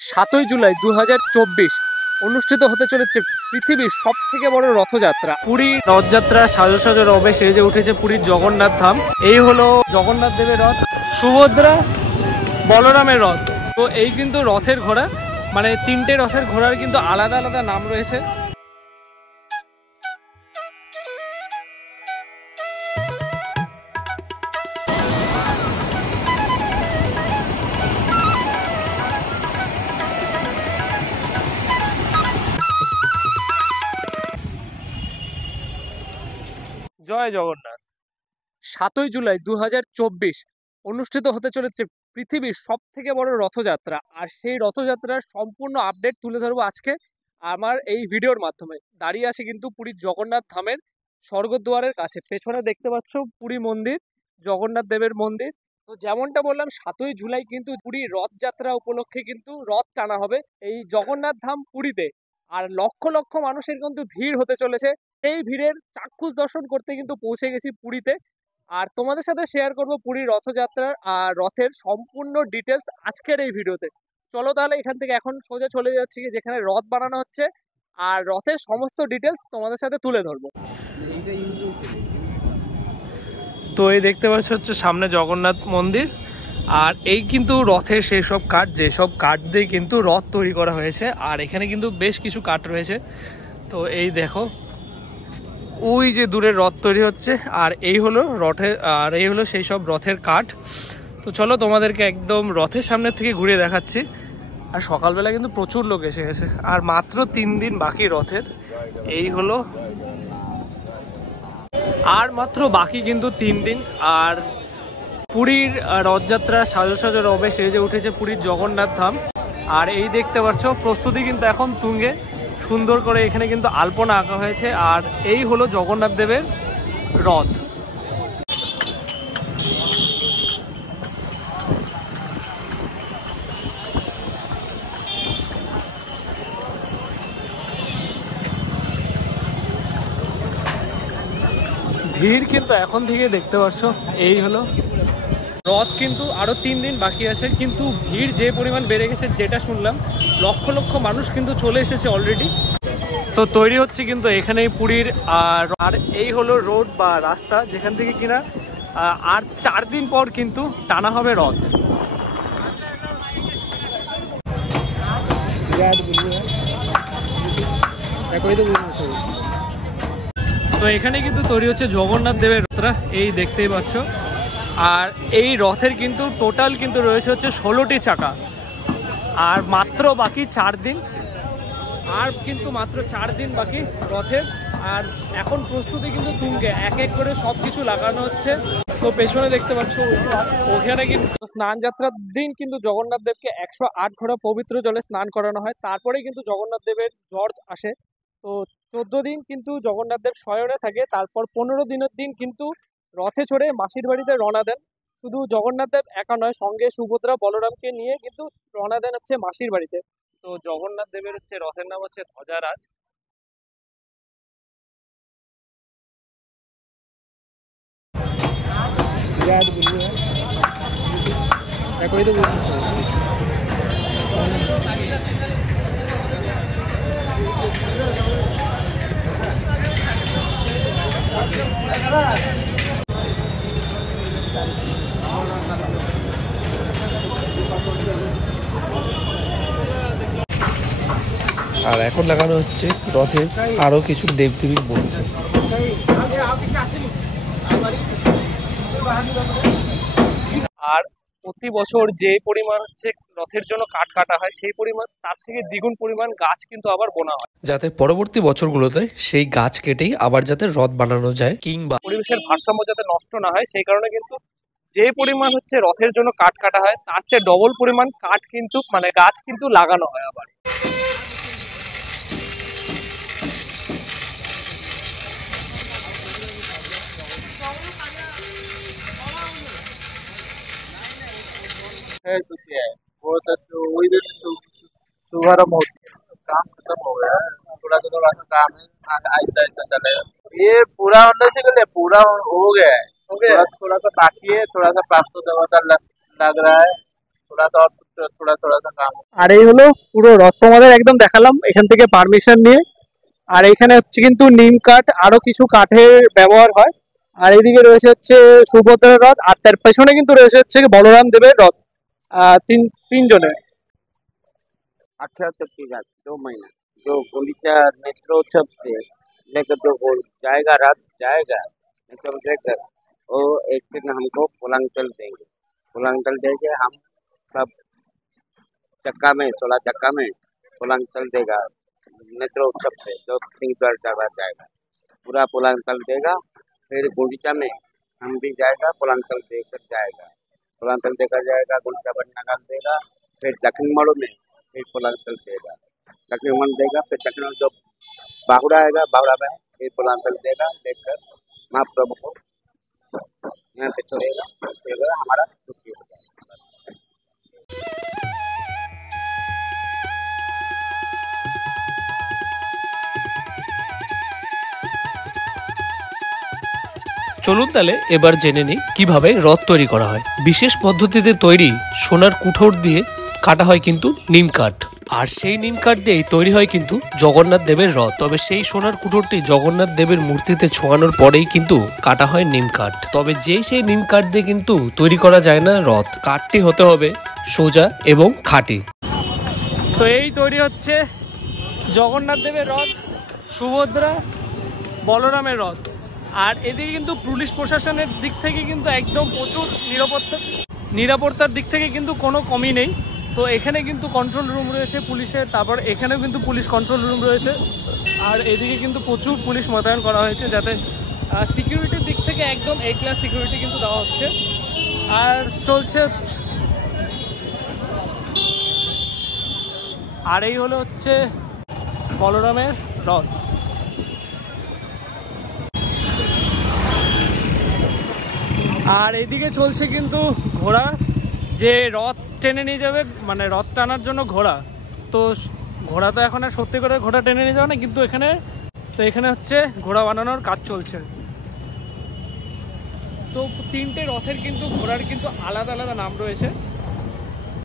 7ই জুলাই 2024 অনুষ্ঠিত হতে চলেছে পৃথিবীর সব থেকে বড় রথযাত্রা। পুরী রথযাত্রা সাজো সাজো রবে সেজে উঠেছে পুরীর জগন্নাথ ধাম। এই হলো জগন্নাথ দেবের রথ, সুভদ্রা বলরামের রথ। তো এই কিন্তু রথের ঘোড়া, মানে 3টে রথের ঘোড়ার কিন্তু আলাদা আলাদা নাম রয়েছে। জয় জগন্নাথ। 7ই জুলাই 2024 অনুষ্ঠিত হতে চলেছে পৃথিবীর সব থেকে বড় রথযাত্রা। আর সেই রথযাত্রার সম্পূর্ণ আপডেট তুলে ধরবো আজকে আমার এই ভিডিওর মাধ্যমে। দাঁড়িয়ে আছে কিন্তু পুরীর জগন্নাথ ধামের স্বর্গদ্বারের কাছে। পেছনে দেখতে পাচ্ছ পুরী মন্দির, জগন্নাথ দেবের মন্দির। তো যেমনটা বললাম, 7ই জুলাই কিন্তু পুরীর রথযাত্রা উপলক্ষে কিন্তু রথ টানা হবে এই জগন্নাথ ধাম পুরীতে। আর লক্ষ লক্ষ মানুষের কিন্তু ভিড় হতে চলেছে। এই ভিড়ের চাক্ষুষ দর্শন করতে কিন্তু পৌঁছে গেছি পুরীতে। আর তোমাদের সাথে শেয়ার করব পুরীর রথযাত্রার আর রথের সম্পূর্ণ ডিটেলস আজকের এই ভিডিওতে। চলো তাহলে এখান থেকে এখন সোজা চলে যাচ্ছি যেখানে রথ বানানো হচ্ছে, আর রথের সমস্ত ডিটেলস তোমাদের সাথে তুলে ধরবো। তো এই দেখতে পাচ্ছ হচ্ছে সামনে জগন্নাথ মন্দির। আর এই কিন্তু রথের সেই সব কাঠ, যেসব কাঠ দিয়ে কিন্তু রথ তৈরি করা হয়েছে। আর এখানে কিন্তু বেশ কিছু কাঠ রয়েছে। তো এই দেখো, ওই যে দূরের রথ তৈরি হচ্ছে, আর এই হলো সেই সব রথের কাঠ। তো চলো তোমাদেরকে একদম রথের সামনে থেকে ঘুরে দেখাচ্ছি। আর সকালবেলা কিন্তু প্রচুর লোক এসে গেছে, আর মাত্র 3 দিন বাকি রথের। এই হলো, আর মাত্র বাকি কিন্তু 3 দিন। আর পুরীর রথযাত্রা সাজো সাজো রবে সেজে উঠেছে পুরীর জগন্নাথ ধাম। আর এই দেখতে পাচ্ছ প্রস্তুতি কিন্তু এখন তুঙ্গে। সুন্দর করে এখানে কিন্তু আলপনা আঁকা হয়েছে। আর এই হলো জগন্নাথ দেবের রথ। ভিড় কিন্তু এখন থেকে দেখতে পাচ্ছ। এই হলো রথ, কিন্তু আরো 3 দিন বাকি আছে, কিন্তু ভিড় যে পরিমাণ বেড়ে গেছে, যেটা শুনলাম লক্ষ লক্ষ মানুষ কিন্তু চলে এসেছে অলরেডি। তো তৈরি হচ্ছে কিন্তু এখানেই পুরীর। আর এই হলো রোড বা রাস্তা যেখান থেকে কিনা আর 4 দিন পর কিন্তু টানা হবে রথ। তো এখানে কিন্তু তৈরি হচ্ছে জগন্নাথ দেবের রথটা, এই দেখতেই পাচ্ছ। আর এই রথের কিন্তু টোটাল কিন্তু রয়েছে হচ্ছে 16টি চাকা। আর মাত্র বাকি 4 দিন, আর কিন্তু মাত্র 4 দিন বাকি রথের। আর এখন প্রস্তুতি কিন্তু তুঙ্গে, এক এক করে সবকিছু লাগানো হচ্ছে। তো পেছনে দেখতে পাচ্ছ ওখানে কিন্তু স্নান যাত্রার দিন কিন্তু জগন্নাথ দেবকে 108 ঘোড়া পবিত্র জলে স্নান করানো হয়। তারপরে কিন্তু জগন্নাথ দেবের জ্বর আসে। তো 14 দিন কিন্তু জগন্নাথ দেব শয়নে থাকে। তারপর 15 দিনের দিন কিন্তু রথে চড়ে মাসির বাড়িতে রওনা দেন। শুধু জগন্নাথ দেব একা নয়, সঙ্গে সুভদ্রা বলরামকে নিয়ে কিন্তু রওনা দেন হচ্ছে মাসির বাড়িতে। তো জগন্নাথ দেবের হচ্ছে রথের নাম হচ্ছে ধ্বজারাজ। আর এখন লাগানো হচ্ছে রথের আরো কিছু দেবদেবীর মূর্তি। আর প্রতি বছর যে পরিমাণ হচ্ছে রথের জন্য কাঠ কাটা হয়, সেই পরিমাণ তার থেকে দ্বিগুণ পরিমাণ গাছ কিন্তু আবার বোনা হয়, যাতে পরবর্তী বছরগুলোতে সেই গাছ কেটেই আবার যাতে রথ বানানো যায়, কিংবা পরিবেশের ভারসাম্য যাতে নষ্ট না হয়। সেই কারণে কিন্তু যে পরিমাণ হচ্ছে রথের জন্য কাঠ কাটা হয়, তার চেয়ে ডবল পরিমাণ কাঠ কিন্তু মানে গাছ কিন্তু লাগানো হয় আবার। वो तो वही शुभारंभ होती है, काम खत्म हो गया है, थोड़ा सा काम है, आहिस्ता आहिस्ता चलेगा। ये पूरा होने से पहले पूरा हो गया है, थोड़ा सा बाकी है, थोड़ा सा 500 लग रहा है, थोड़ा सा और थोड़ा थोड़ा सा काम। আর এই হলো পুরো রথ, তোমাদের একদম দেখালাম এখান থেকে পারমিশন নিয়ে। আর এখানে হচ্ছে কিন্তু নিম কাঠ, আরো কিছু কাঠের ব্যবহার হয়। আর এইদিকে রয়েছে হচ্ছে সুভদ্রার রথ, আর তার পেছনে কিন্তু রয়েছে হচ্ছে বলরাম দেবের রথ। তিনজনের। 18 तक की जाती 2 महीना जो गुंडीचा नेत्रोत्सव से लेकर जो वो जाएगा रात जाएगा नेत्रोत्सव लेकर वो एक दिन हमको पुलांचल देंगे। पुलांचल देंगे हम सब चक्का में 16 चक्का में पुलांचल देगा नेत्रोत्सव से जो सिंहगढ़ दरबार जाएगा पूरा पुलांचल देगा। फिर गुंडीचा में हम भी जाएगा पुलांचल देकर जाएगा। पुलांचल देकर जाएगा गुंडीचा बनना डाल देगा। फिर दक्षिण मड़ो में फिर पुलांचल देगा। दक्षिण मन देगा फिर दक्षिण जो बाहुड़ा आएगा बाहुड़ा में फिर पुलांचल देगा लेकर महाप्रभु को यहाँ पे छोड़ेगा। फिर हमारा छुट्टी हो जाएगा। চলুন তাহলে এবার জেনে নিই কিভাবে রথ তৈরি করা হয়। বিশেষ পদ্ধতিতে তৈরি সোনার কুঠোর দিয়ে কাটা হয় কিন্তু নিম কাঠ, আর সেই নিম কাঠ দিয়েই তৈরি হয় কিন্তু জগন্নাথ দেবের রথ। তবে সেই সোনার কুঠোরটি জগন্নাথ দেবের মূর্তিতে ছোঁয়ানোর পরেই কিন্তু কাটা হয় নিম কাঠ। তবে সেই নিম কাঠ দিয়ে কিন্তু তৈরি করা যায় না রথ, কাঠটি হতে হবে সোজা এবং খাঁটি। তো এই তৈরি হচ্ছে জগন্নাথ দেবের রথ, সুভদ্রা বলরামের রথ। আর এদিকে কিন্তু পুলিশ প্রশাসনের দিক থেকে কিন্তু একদম প্রচুর নিরাপত্তার দিক থেকে কিন্তু কোনো কমই নেই। তো এখানে কিন্তু কন্ট্রোল রুম রয়েছে পুলিশের, তারপর এখানেও কিন্তু পুলিশ কন্ট্রোল রুম রয়েছে। আর এদিকে কিন্তু প্রচুর পুলিশ মোতায়েন করা হয়েছে, যাতে সিকিউরিটির দিক থেকে একদম এ ক্লাস সিকিউরিটি কিন্তু দেওয়া হচ্ছে। আর চলছে, আর এই হলো হচ্ছে বলরামের রথ। আর এদিকে চলছে কিন্তু ঘোড়া, যে রথ টেনে নিয়ে যাবে, মানে রথ টানার জন্য ঘোড়া। তো ঘোড়া তো এখন আর সত্যি করে ঘোড়া টেনে নিয়ে যাবে না, কিন্তু এখানে হচ্ছে ঘোড়া বানানোর কাজ চলছে। তো তিনটে রথের কিন্তু ঘোড়ার কিন্তু আলাদা আলাদা নাম রয়েছে।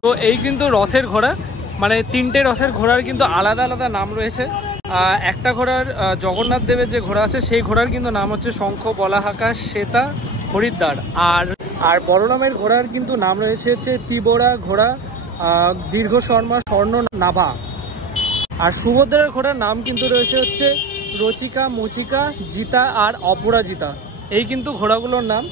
তো এই কিন্তু রথের ঘোড়া, মানে তিনটে রথের ঘোড়ার কিন্তু আলাদা আলাদা নাম রয়েছে। একটা ঘোড়ার জগন্নাথ দেবের যে ঘোড়া আছে সেই ঘোড়ার কিন্তু নাম হচ্ছে শঙ্খ, বলাহাকা, শ্বেতা, হরিদ্বার। আর বলরামের ঘোড়ার কিন্তু নাম রয়েছে হচ্ছে তিবোরা ঘোড়া, দীর্ঘ শর্মা, স্বর্ণ নাভা। আর সুভদ্রার ঘোড়ার নাম কিন্তু রয়েছে হচ্ছে রচিকা, মচিকা, জিতা আর অপরাজিতা। এই কিন্তু ঘোড়াগুলোর নাম।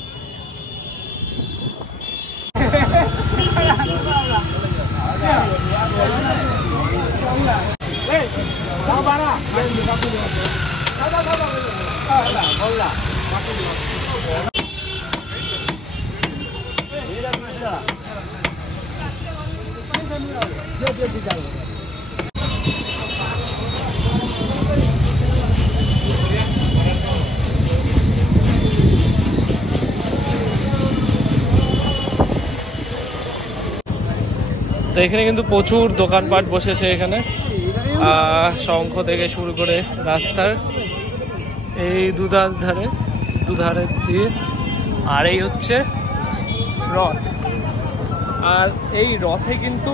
তো এখানে কিন্তু প্রচুর দোকানপাট বসেছে এখানে, শঙ্খ থেকে শুরু করে রাস্তার এই দুধারে দিয়ে। আর এই হচ্ছে রথ। আর এই রথে কিন্তু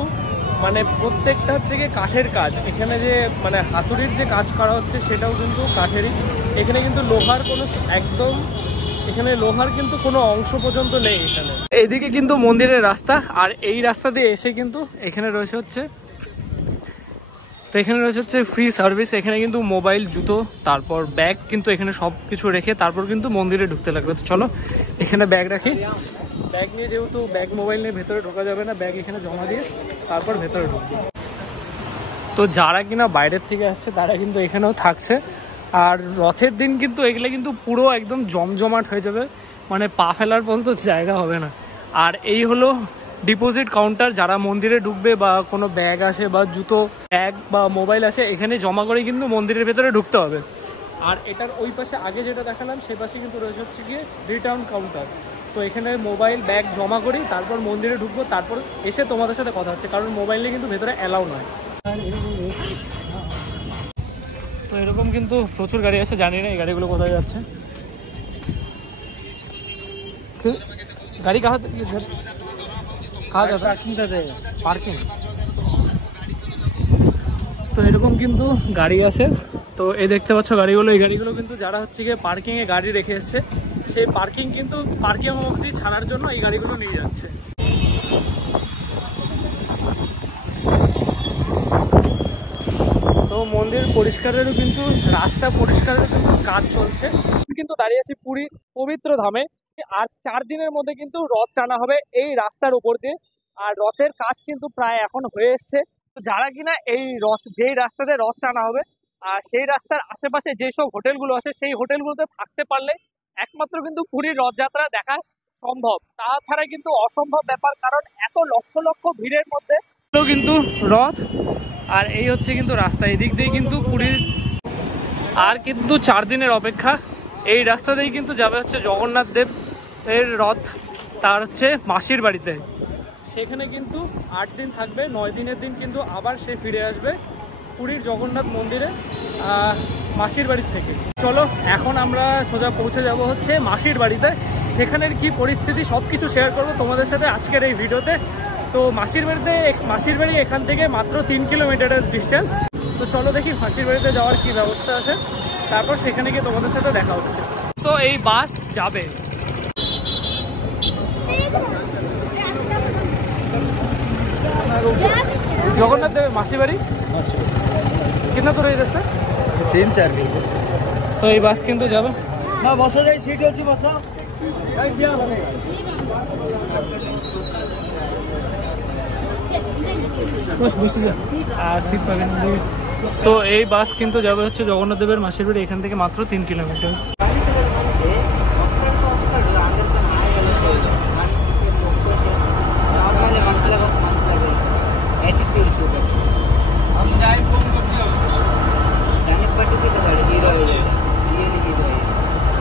মানে প্রত্যেকটা হচ্ছে গিয়ে কাঠের কাজ। এখানে যে মানে হাতুড়ির যে কাজ করা হচ্ছে সেটাও কিন্তু কাঠেরই। এখানে কিন্তু লোহার কিন্তু কোনো অংশ পর্যন্ত নেই এখানে। এইদিকে কিন্তু মন্দিরের রাস্তা, আর এই রাস্তা দিয়ে এসে কিন্তু এখানে রয়েছে হচ্ছে ফ্রি সার্ভিস। এখানে কিন্তু মোবাইল, জুতো, তারপর ব্যাগ কিন্তু এখানে সব কিছু রেখে তারপর কিন্তু মন্দিরে ঢুকতে লাগবে। তো চলো এখানে ব্যাগ রাখি। ব্যাগ নিয়ে, যেহেতু মোবাইল নিয়ে ভেতরে ঢোকা যাবে না, ব্যাগ এখানে জমা দিয়ে তারপর ভেতরে ঢুকবো। তো যারা কিনা বাইরের থেকে আসছে তারা কিন্তু এখানেও থাকছে। আর রথের দিন কিন্তু এগুলো কিন্তু পুরো একদম জমজমাট হয়ে যাবে, মানে পা ফেলার পর্যন্ত জায়গা হবে না। আর এই হলো ডিপোজিট কাউন্টার। যারা মন্দিরে ঢুকবে বা কোনো ব্যাগ আসে বা জুতো, ব্যাগ বা মোবাইল আসে, এখানে জমা করে কিন্তু মন্দিরের ভেতরে ঢুকতে হবে। আর এটার ওই পাশে আগে যেটা দেখালাম সে পাশে কিন্তু রয়েছে হচ্ছে গিয়ে রিটার্ন কাউন্টার। তো এখানে মোবাইল, ব্যাগ জমা করি, তারপর মন্দিরে ঢুকবো, তারপর এসে তোমাদের সাথে কথা হচ্ছে, কারণ মোবাইলে কিন্তু ভেতরে অ্যালাউ নয়। তো এরকম কিন্তু প্রচুর গাড়ি আছে, জানি না এই গাড়িগুলো কোথায় যাচ্ছে। গাড়ি কাহা কাজ পার্কিং। তো এরকম কিন্তু গাড়ি আছে। তো এই দেখতে পাচ্ছ গাড়িগুলো, এই গাড়িগুলো কিন্তু যারা হচ্ছে গিয়ে পার্কিং এ গাড়ি রেখে এসছে, সেই পার্কিং কিন্তু পার্কিং অবধি ছাড়ার জন্য এই গাড়িগুলো নিয়ে যাচ্ছে। তো মন্দির পরিষ্কারেরও কিন্তু, রাস্তা পরিষ্কারেরও কিন্তু কাজ চলছে। কিন্তু দাঁড়িয়ে আছি পুরী পবিত্র ধামে, আর 4 দিনের মধ্যে কিন্তু রথ টানা হবে এই রাস্তার উপর দিয়ে। আর রথের কাজ কিন্তু প্রায় এখন হয়ে এসছে। তো যারা কিনা এই রথ, যেই রাস্তাতে রথ টানা হবে, আর সেই রাস্তার আশেপাশে যেসব হোটেলগুলো আছে, সেই হোটেলগুলোতে থাকতে পারলে একমাত্র কিন্তু পুরীর রথযাত্রা দেখা সম্ভব। তাছাড়া কিন্তু অসম্ভব ব্যাপার, কারণ এত লক্ষ লক্ষ ভিড়ের মধ্যে কিন্তু রথ। আর এই হচ্ছে কিন্তু রাস্তা, এদিক দিয়ে কিন্তু পুরীর আর কিন্তু 4 দিনের অপেক্ষা। এই রাস্তা দিয়েই কিন্তু যাবে হচ্ছে জগন্নাথ দেব এর রথ, তার হচ্ছে মাসির বাড়িতে। সেখানে কিন্তু 8 দিন থাকবে, 9 দিনের দিন কিন্তু আবার সে ফিরে আসবে পুরীর জগন্নাথ মন্দিরে মাসির বাড়ির থেকে। চলো এখন আমরা সোজা পৌঁছে যাব হচ্ছে মাসির বাড়িতে। সেখানের কি পরিস্থিতি সব কিছু শেয়ার করবো তোমাদের সাথে আজকের এই ভিডিওতে। তো মাসির বাড়ি এখান থেকে মাত্র 3 কিলোমিটারের ডিস্টেন্স। তো চলো দেখি মাসির বাড়িতে যাওয়ার কি ব্যবস্থা আছে, তারপর সেখানে গিয়ে তোমাদের সাথে দেখা হচ্ছে। তো এই বাস যাবে জগন্নাথ দেবের মাসির বাড়ি। কিतना दूर है इधर से? 3-4 किलोमीटर। तो ये बस किंतु जाबे ना बस जाई सीट होची बस बस बस जा আর সিট পাবেন। তো এই বাস কিন্তু যাবে হচ্ছে জগন্নাথ দেবের মাসির বাড়ি, এখান থেকে মাত্র 3 কিলোমিটার।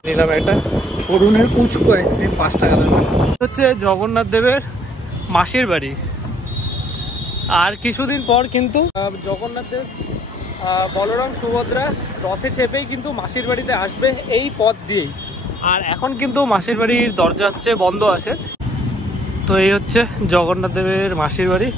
নিলাম একটা অরুণের পুচকু আইসক্রিম 5 টাকা দাম। হচ্ছে জগন্নাথ দেবের মাসির বাড়ি। আর কিছুদিন পর কিন্তু জগন্নাথ দেব, বলরাম, সুভদ্রা রথে চেপেই কিন্তু মাসির বাড়িতে আসবে এই পথ দিয়েই। আর এখন কিন্তু মাসির বাড়ির দরজা হচ্ছে বন্ধ আছে। তো এই হচ্ছে জগন্নাথ দেবের মাসির বাড়ি।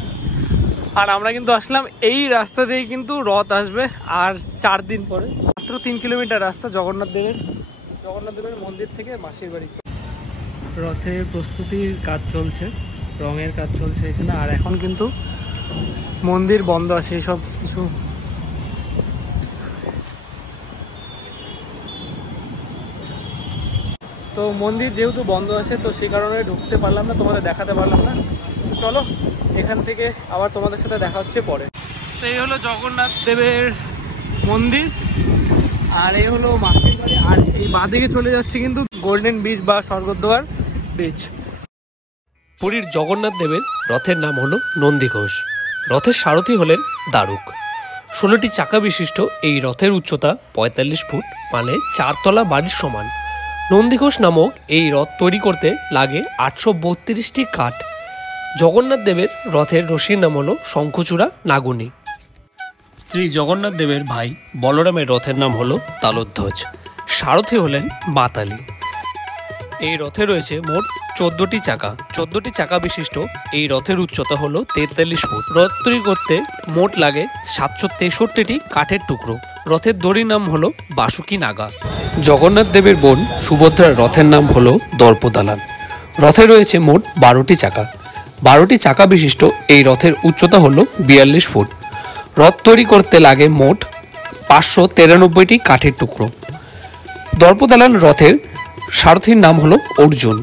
আর আমরা কিন্তু আসলাম এই রাস্তা দিয়েই কিন্তু রথ আসবে আর 4 দিন পরে। মাত্র 3 কিলোমিটার রাস্তা জগন্নাথ দেবের মন্দির থেকে মাসির বাড়ি। রথের প্রস্তুতির কাজ চলছে, রঙের কাজ চলছে এখানে। আর এখন কিন্তু মন্দির বন্ধ আছে, এইসব কিছু। তো মন্দির যেহেতু বন্ধ আছে, তো সেই কারণে ঢুকতে পারলাম না, তোমাদের দেখাতে পারলাম না। তো চলো এখান থেকে আবার তোমাদের সাথে দেখা হচ্ছে পরে। তো এই হলো জগন্নাথ দেবের মন্দির, আর এই হলো মাসির বাড়ি। আর এই বাঁদিকে চলে যাচ্ছে কিন্তু গোল্ডেন বিচ বা স্বর্গদ্বার বিচ। পুরীর জগন্নাথ দেবের রথের নাম হলো নন্দীঘোষ। রথের সারথি হলেন দারুক। 16টি চাকা বিশিষ্ট এই রথের উচ্চতা 45 ফুট, মানে 4 তলা বাড়ির সমান। নন্দীঘোষ নামক এই রথ তৈরি করতে লাগে 832টি কাঠ। জগন্নাথ দেবের রথের রশির নাম হলো শঙ্খচূড়া নাগুনি। শ্রী জগন্নাথ দেবের ভাই বলরামের রথের নাম হলো তালধ্বজ। সারথি হলেন মাতালি। এই রথে রয়েছে মোট 14টি চাকা। 14টি চাকা বিশিষ্ট এই রথের উচ্চতা হলো 43 ফুট। রথ তৈরি করতে মোট লাগে 763টি কাঠের টুকরো। রথের দড়ির নাম হলো বাসুকি নাগা। জগন্নাথ দেবের বোন সুভদ্রার রথের নাম হলো দর্পদালান। রথে রয়েছে মোট 12টি চাকা। 12টি চাকা বিশিষ্ট এই রথের উচ্চতা হলো 42 ফুট। রথ তৈরি করতে লাগে মোট 593টি কাঠের টুকরো। দর্পদালান রথের সারথির নাম হলো অর্জুন।